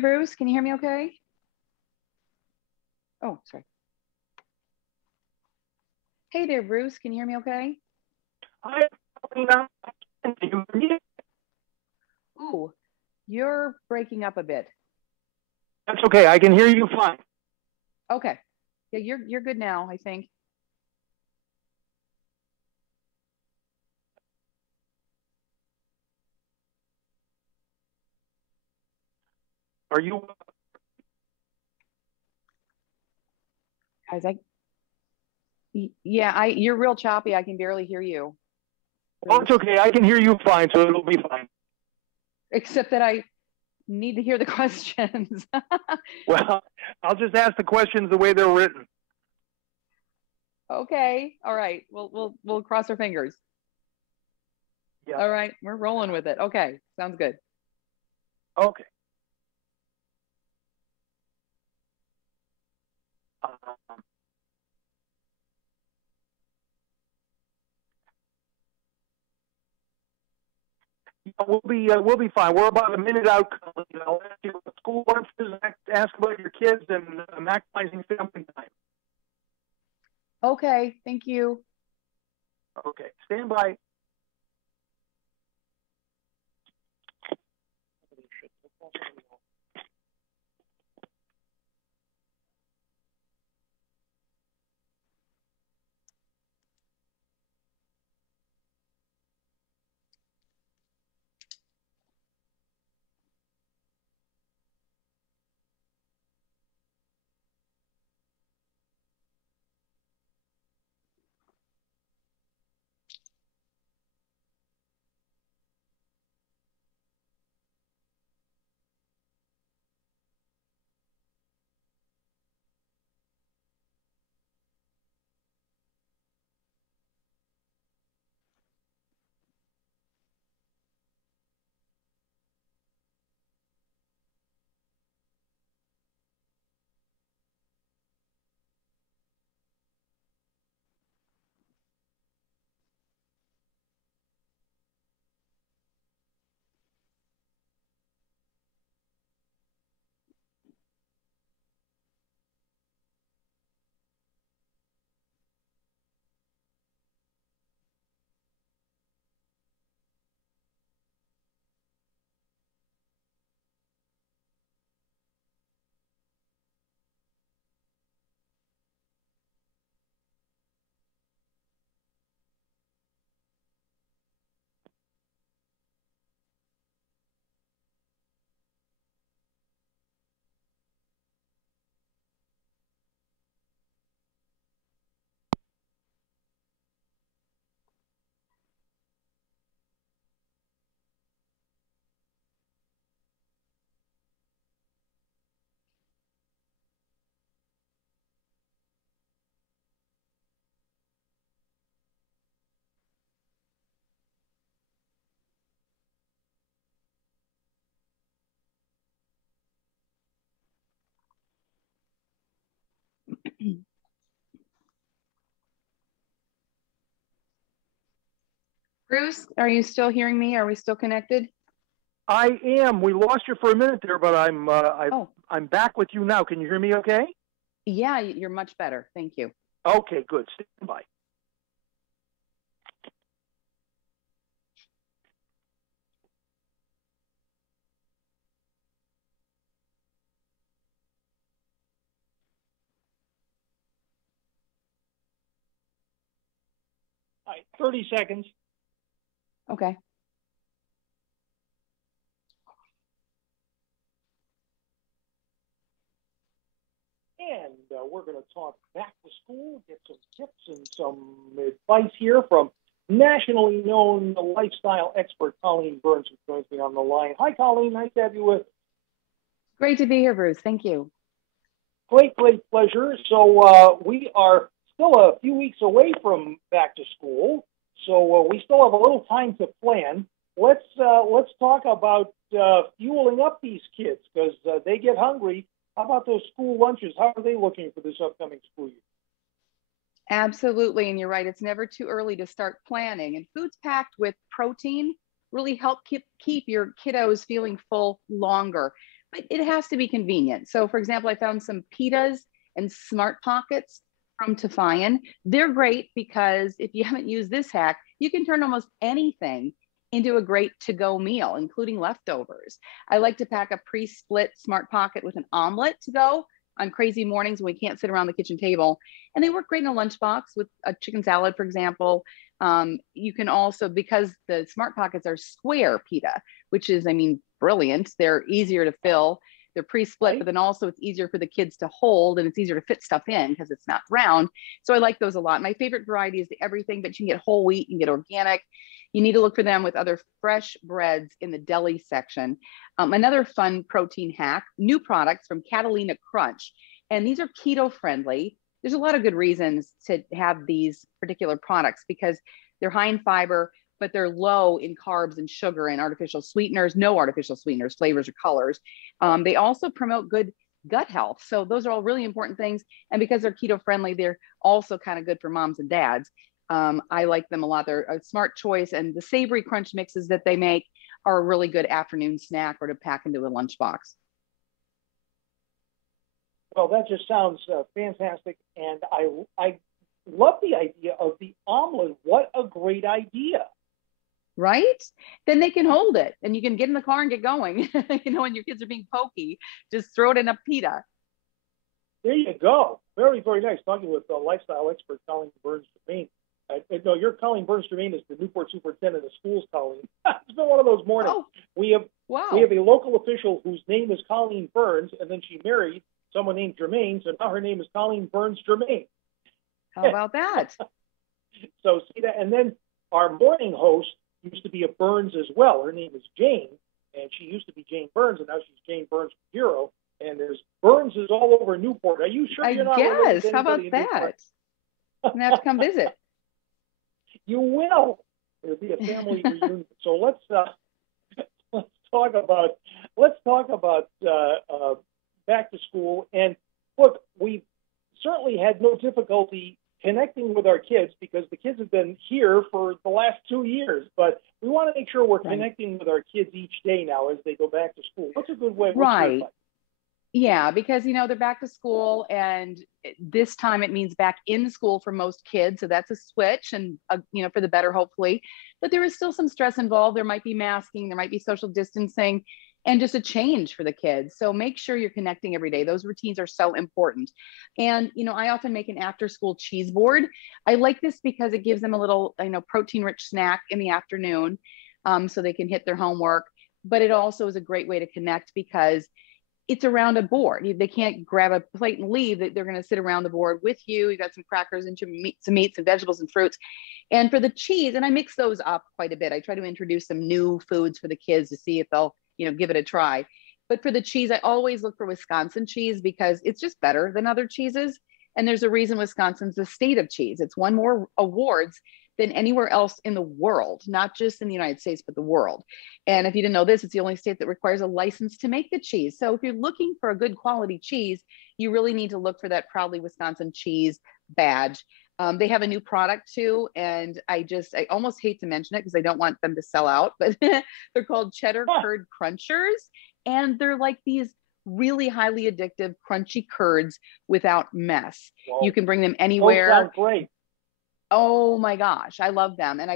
Bruce, can you hear me okay? Oh, sorry. Hey there, Bruce, can you hear me okay? Hi, Catalina. Can you hear me? Ooh, you're breaking up a bit. That's okay. I can hear you fine. Okay. Yeah, you're good now, I think. Are you? Guys, you're real choppy. I can barely hear you. Oh, it's okay. I can hear you fine, so it'll be fine. Except that I need to hear the questions. Well, I'll just ask the questions the way they're written. Okay. All right. We'll cross our fingers. Yeah. All right. We're rolling with it. Okay. Sounds good. Okay. We'll be fine. We're about a minute out. I'll ask you what school lunch is, ask about your kids, and maximizing family time. Okay. Thank you. Okay. Stand by. Bruce, are you still hearing me? Are we still connected? I am. We lost you for a minute there, but I'm back with you now. Can you hear me okay? Yeah, you're much better. Thank you. Okay, good. Stand by. All right, 30 seconds. Okay. And we're going to talk back to school, get some tips and some advice here from nationally known lifestyle expert Colleen Burns, who joins me on the line. Hi, Colleen. Nice to have you with. Great to be here, Bruce. Thank you. Great pleasure. So we are still a few weeks away from back to school, so we still have a little time to plan. Let's talk about fueling up these kids because they get hungry. How about those school lunches? How are they looking for this upcoming school year? Absolutely, and you're right. It's never too early to start planning. And foods packed with protein really help keep your kiddos feeling full longer. but it has to be convenient. So for example, I found some pitas and smart pockets from Tifian. They're great because if you haven't used this hack, you can turn almost anything into a great to-go meal, including leftovers. I like to pack a pre-split smart pocket with an omelet to go on crazy mornings when we can't sit around the kitchen table. And they work great in a lunchbox with a chicken salad, for example. You can also, because the smart pockets are square pita, which is, I mean, brilliant. They're easier to fill. They're pre-split, but then also it's easier for the kids to hold and it's easier to fit stuff in because it's not round. So I like those a lot. My favorite variety is the everything, but you can get whole wheat, you can get organic. You need to look for them with other fresh breads in the deli section. Another fun protein hack, new products from Catalina Crunch. And these are keto friendly. There's a lot of good reasons to have these particular products because they're high in fiber, but they're low in carbs and sugar and artificial sweeteners, no artificial sweeteners, flavors, or colors. They also promote good gut health. So those are all really important things. And because they're keto friendly, they're also kind of good for moms and dads. I like them a lot. They're a smart choice. And the savory crunch mixes that they make are a really good afternoon snack or to pack into a lunchbox. Well, that just sounds fantastic. And I love the idea of the omelet. What a great idea. Right? Then they can hold it and you can get in the car and get going. You know, when your kids are being pokey, just throw it in a pita. There you go. Very, very nice. Talking with lifestyle expert Colleen Burns-Germain. No, your Colleen Burns-Germain is the Newport superintendent of schools, Colleen. It's been one of those mornings. Oh, we have a local official whose name is Colleen Burns, and then she married someone named Germain, so now her name is Colleen Burns-Germain. How about that? So see that, and then our morning host used to be a Burns as well. Her name is Jane, and she used to be Jane Burns, and now she's Jane Burns Hero. And there's Burnses all over Newport. Are you sure you're not? I guess. How about that? I'm gonna have to come visit. You will. It'll be a family reunion. So let's talk about back to school. And look, we've certainly had no difficulty connecting with our kids because the kids have been here for the last 2 years. But we want to make sure we're connecting with our kids each day now as they go back to school. What's a good way? Right. Yeah, because, you know, they're back to school and this time it means back in school for most kids. So that's a switch and, you know, for the better, hopefully. But there is still some stress involved. There might be masking, there might be social distancing and just a change for the kids. So make sure you're connecting every day. Those routines are so important. And, you know, I often make an after school cheese board. I like this because it gives them a little, you know, protein rich snack in the afternoon so they can hit their homework. But it also is a great way to connect because it's around a board. They can't grab a plate and leave. They're going to sit around the board with you. You got some crackers and some meats and vegetables and fruits. And for the cheese, and I mix those up quite a bit. I try to introduce some new foods for the kids to see if they'll, you know, give it a try. But for the cheese, I always look for Wisconsin cheese because it's just better than other cheeses. And there's a reason Wisconsin's the state of cheese. It's won more awards than anywhere else in the world, not just in the United States, but the world. And if you didn't know this, it's the only state that requires a license to make the cheese. So if you're looking for a good quality cheese, you really need to look for that Proudly Wisconsin cheese badge. They have a new product too, and I almost hate to mention it because I don't want them to sell out, but they're called Cheddar Curd Crunchers. And they're like these really highly addictive, crunchy curds without mess. Whoa. You can bring them anywhere. Those sound great. Oh my gosh, I love them. And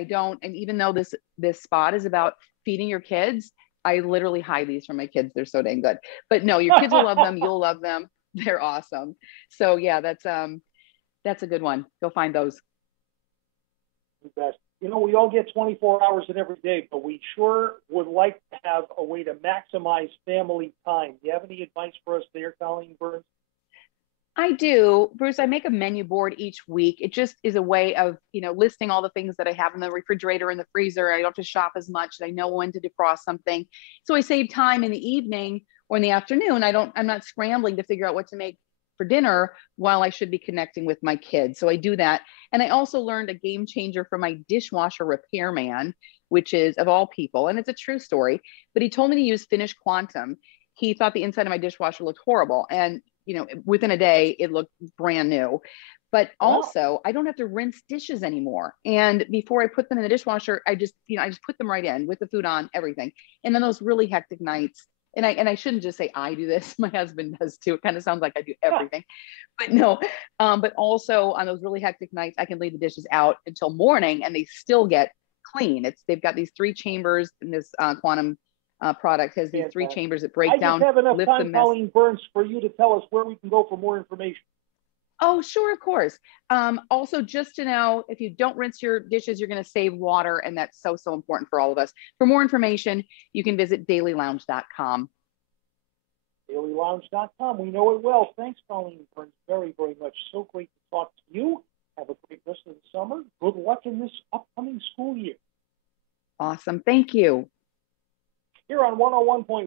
even though this spot is about feeding your kids, I literally hide these from my kids. They're so dang good. But no, your kids will love them. You'll love them. They're awesome. So yeah, that's a good one. Go find those. You know, we all get 24 hours in every day, but we sure would like to have a way to maximize family time. Do you have any advice for us there, Colleen Burns? I do, Bruce. I make a menu board each week. It just is a way of, you know, listing all the things that I have in the refrigerator and the freezer. I don't have to shop as much. I know when to defrost something. So I save time in the evening or in the afternoon. I'm not scrambling to figure out what to make for dinner while I should be connecting with my kids. So I do that. And I also learned a game changer from my dishwasher repairman, which is of all people, and it's a true story, but he told me to use Finish Quantum. He thought the inside of my dishwasher looked horrible. And you know, within a day, it looked brand new. But also, I don't have to rinse dishes anymore. And before I put them in the dishwasher, I just put them right in with the food on, everything. And then those really hectic nights, and I shouldn't just say I do this. My husband does too. It kind of sounds like I do everything, but no. But also on those really hectic nights, I can leave the dishes out until morning and they still get clean. They've got these 3 chambers, and this quantum product has these 3 chambers that break down, I just have enough lift the time, mess. Colleen Burns, for you to tell us where we can go for more information. Oh, sure, of course. Also, just to know, if you don't rinse your dishes, you're going to save water, and that's so, so important for all of us. For more information, you can visit dailylounge.com. dailylounge.com. We know it well. Thanks, Colleen Burns, very, very much. So great to talk to you. Have a great rest of the summer. Good luck in this upcoming school year. Awesome. Thank you. Here on 101.1